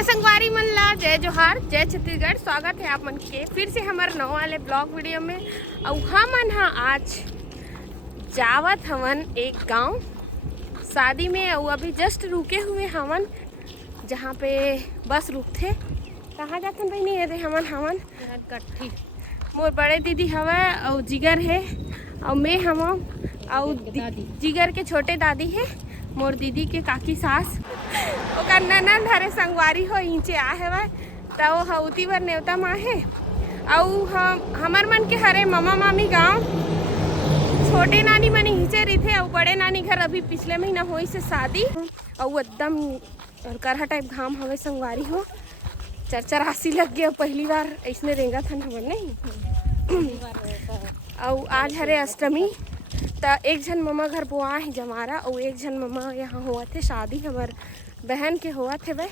तो संगवारी मन ला जय जोहार, जय छत्तीसगढ़। स्वागत है आप मन के फिर से हमारे नौ वाले ब्लॉग वीडियो में। और हमन हा आज जावत हमन एक गांव शादी में, और अभी जस्ट रुके हुए हमन जहाँ पे बस रुकते। कहाँ जाते बहनी है हमन कट्ठी। मोर बड़े दीदी हवा और जिगर है, और मैं हम और जिगर के छोटे दादी है, मोर दीदी के काकी सास ओकर ननद हरे संगवारी हो इंचे आ है तो हउती बर नेवता माँ है। और हमर मन के हरे मामा मामी गांव छोटे नानी मन हिंचे रही, और बड़े नानी घर अभी पिछले महीना हुई से शादी। और एकदम करहा टाइप घाम हवे संगवारी हो, चरचरासी लग गया। पहली बार इसमें रेंगा था हमन नहीं। और आज हरे अष्टमी, तो एक जन ममा घर बुआ है जमारा, और एक जन ममा यहाँ हुआ थे शादी हमार बहन के हुआ थे वह।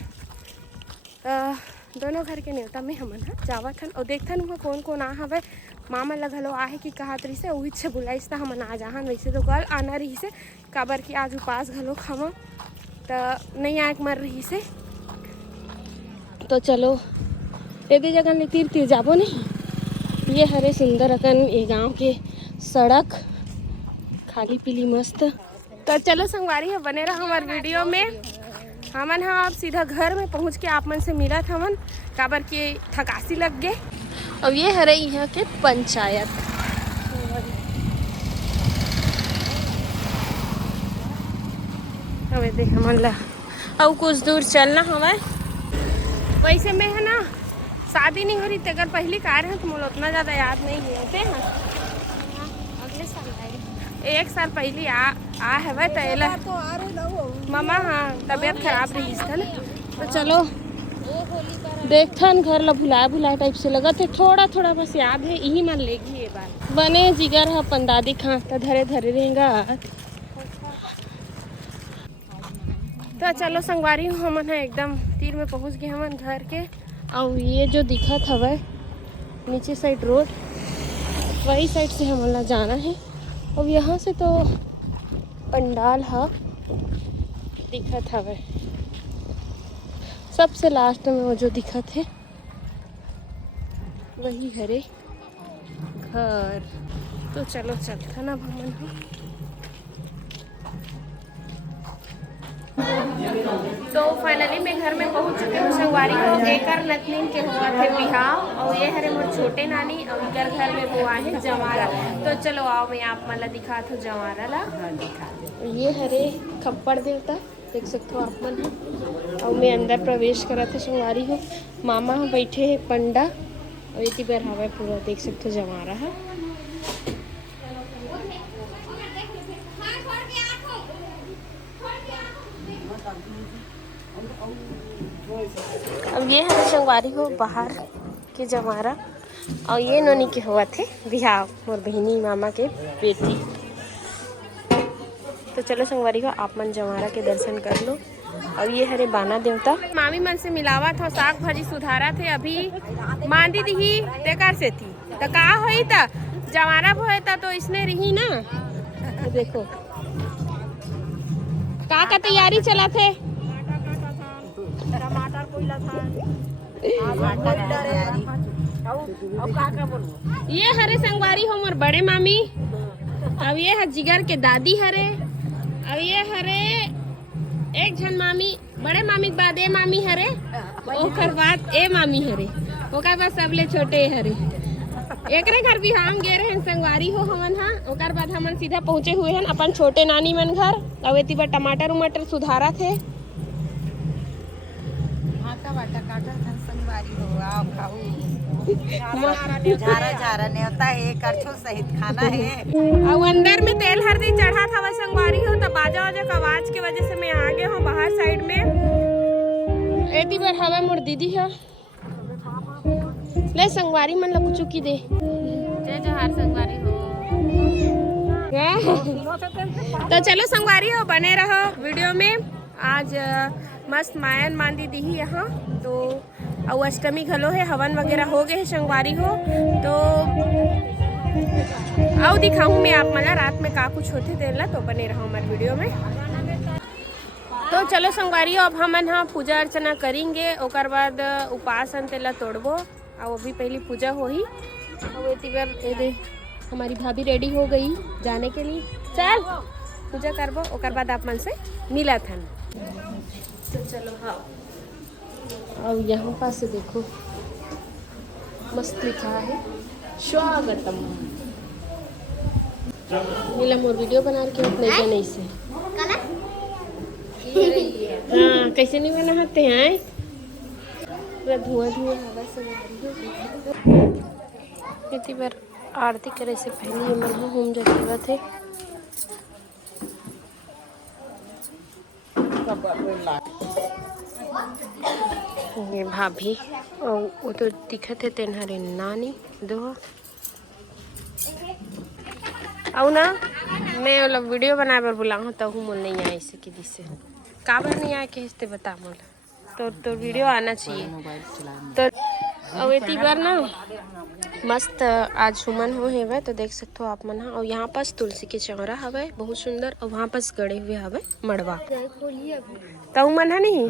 दोनों घर के न्योता में हमन जावत हन, और देखथन वहाँ कौन कौन आ हवे। मामा लग हलो आहे कि कहा तरी से वही से बुलाइस त हमन आ जाहन। वैसे तो कल आना रही से, काबर कि आज उपास घलो खावा तो नहीं आए मर रही से। तो चलो एदे जगह ने तीर तीर जाबो नहीं। ये हरे सुंदर अकन ये गाँव के सड़क खाली पीली मस्त। तो चलो संगवारी है बने रहा हमारे वीडियो में। हमन हाँ अब सीधा घर में पहुंच के आप मन से मिला था हमन, काबर के थकासी लग गए। अब ये हरे यहाँ के पंचायत। अब देख हमन ला और कुछ दूर चलना हवा। वैसे में है ना शादी नहीं हो रही तेकर पहली कार है, तो मुझे उतना ज़्यादा याद नहीं है। अगले साल एक साल पहले आ है तो मामा हाँ तबीयत खराब रही था ना। तो चलो देखथन घर ला भुलाया टाइप से लगा थे, थोड़ा थोड़ा बस याद है। यही मन लेगी ये बार बने जिगर है अपन दादी खां तो धरे धरे रहेगा। तो चलो संगवारी हमन है एकदम तीर में पहुंच गए हमन घर के। और ये जो दिखत हवा नीचे साइड रोड, वही साइड से हमन ला जाना है। और यहाँ से तो पंडाल हा दिखत हवे, सबसे लास्ट में वो जो दिखत है वही हरे घर। तो चलो चलता ना भमन हो। तो फाइनली मैं घर में पहुंच चुके हूँ संगवारी को। एकर नतनीन के हुआ थे बिहाव, और ये हरे मोर छोटे नानी, और इकर घर में वो आए जमारा। तो चलो आओ मैं आप मन ला दिखा थो जमारा ला। ये हरे खप्पड़ देवता देख सकते हो आप मन। और मैं अंदर प्रवेश करा था संगवारी हो। मामा बैठे है पंडा, और ये बार हवा पूरा देख सकते हो जमारा है। अब ये है संगवारी हो बाहर के जमारा, और ये नोनी के हुआ थे बिहाव, मोर बहनी मामा के बेटी। तो चलो संगवारी हो आप मन जमारा के दर्शन कर लो। और ये हरे बाना देवता मामी मन से मिलावा था, साग भाजी सुधारा थे। अभी मांदी दी तेकर से थी तो का होई था जमारा भोए था, तो इसने रही ना। तो देखो का तैयारी चला थे। टमाटर कोइला था, ये हरे संगवारी हो मोर बड़े मामी। अब ये है जिगर के दादी हरे। अब ये हरे एक जन मामी, बड़े मामी के बाद ए मामी हरे, ओकर बाद ए मामी हरे, ओकर बाद सबले छोटे हरे। एकरे घर भी हम गे रहे संगवारी हो हमन हा। ओकर बाद हमन सीधा पहुंचे हुए हैं अपन छोटे नानी मन घर। अब एती बार टमाटर उमाटर सुधारा थे। झारा नेवता है, करछो सहित खाना है। और अंदर में तेल हल्दी चढ़ा था वह संगवारी हो, तो बाजा वाजा का आवाज की वजह से मैं आ गया हूँ बाहर साइड में। एती बार हवा मोर दीदी है ले संगवारी मन ला कुछ की दे। जय जोहार संगवारी हो। तो चलो संगवारी हो बने रहो वीडियो में। आज मस्त मायन मांदी दी ही यहाँ तो, और अष्टमी घलो है, हवन वगैरह हो गए है संगवारी हो। तो आओ दिखाऊं मैं आप मला रात में का कुछ होते देला। तो बने रहो हमारे वीडियो में। तो चलो संगवारियों अब हमन हाँ पूजा अर्चना करेंगे ओकर बाद उपास अंते ला तोड़बो और अभी पहली पूजा होही और ये दे हमारी भाभी रेडी हो गई जाने के लिए। चल पूजा करबो ओकर बाद आप मन से मिला था। तो चलो हाँ और यहाँ पास देखो मस्त लिखा है स्वागतम। नीला मोर वीडियो बना के नहीं जाने से हाँ कैसे नहीं बनाते हैं पूरा धुआं धुआं हवा से इतनी बार आरती करे से पहले ये मन होम जगह थे। ये भाभी और वो तो दिखत है तेनहरे नानी दो और ना मैं वाला वीडियो बनाए पर बुला हूँ तो हूँ नहीं आए इसे कि दिसे काबर नहीं आए के हिस्ते बता मोला तो वीडियो आना चाहिए। तो अब इतनी बार ना मस्त आज सुमन हो हेवे तो देख सकते हो आप मन। और यहाँ पास तुलसी के चौरा हवे बहुत सुंदर और वहाँ पास गड़े हुए हवे मड़वा तहु मन है नहीं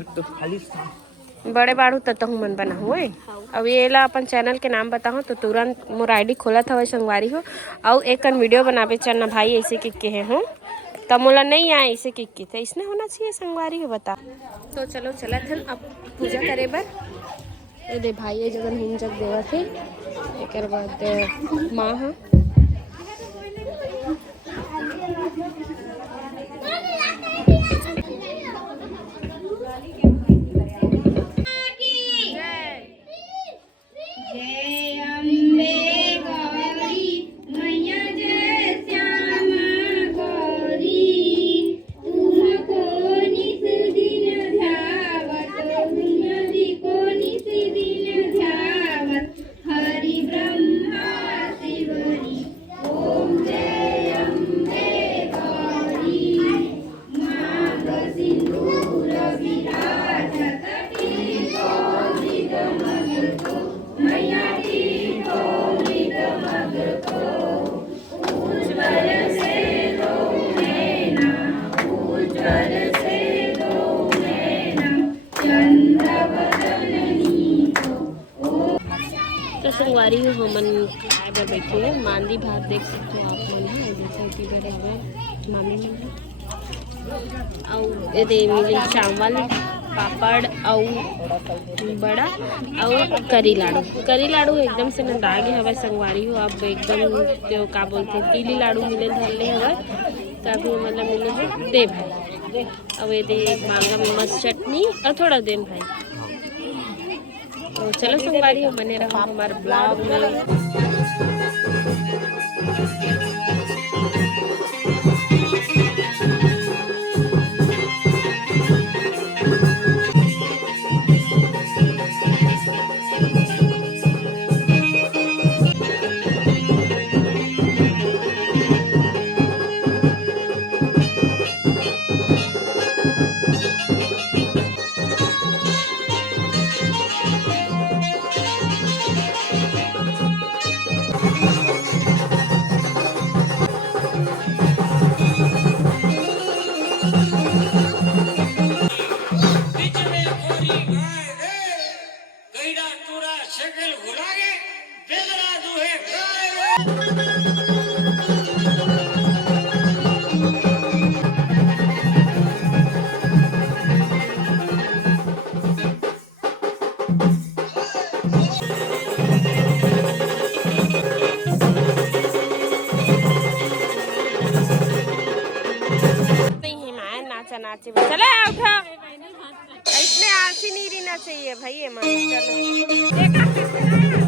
बड़े बाड़ू तहु मन बना हुए। अब ये ला अपन चैनल के नाम बताओ तो तुरंत मोर आईडी खोला था संगवारी हो और एक वीडियो बनावे चलना भाई ऐसे के है हूँ तब मोला नहीं आए ऐसे की थे इसने होना चाहिए संगवारी हो बता। तो चलो चला था अब पूजा करे बर ये दे भाई ये जगह हिम जग देवा थे एक बाद माँ हाँ तो संगवारी हो हमन खाए बर बैठे हैं मांदी भात देख सकते हो आप मन है जैसे कि बड़े हवे मामी मन और ये दे मिले चावल पापड़ और बड़ा और करी लाड़ू एकदम से नंदागे हवे संगवारी हो अब एकदम जो का बोलते पीली लाड़ू मिले धरले हवे तभी मतलब मिले है दे भाई अब ये दे मांगा में मस्त चटनी और थोड़ा देन भाई। तो चलो संगवारी हो बने रहो हमारे ब्लॉग में। नाचे चले उठा इसमें आलसी नहीं रहना चाहिए भाई। चलो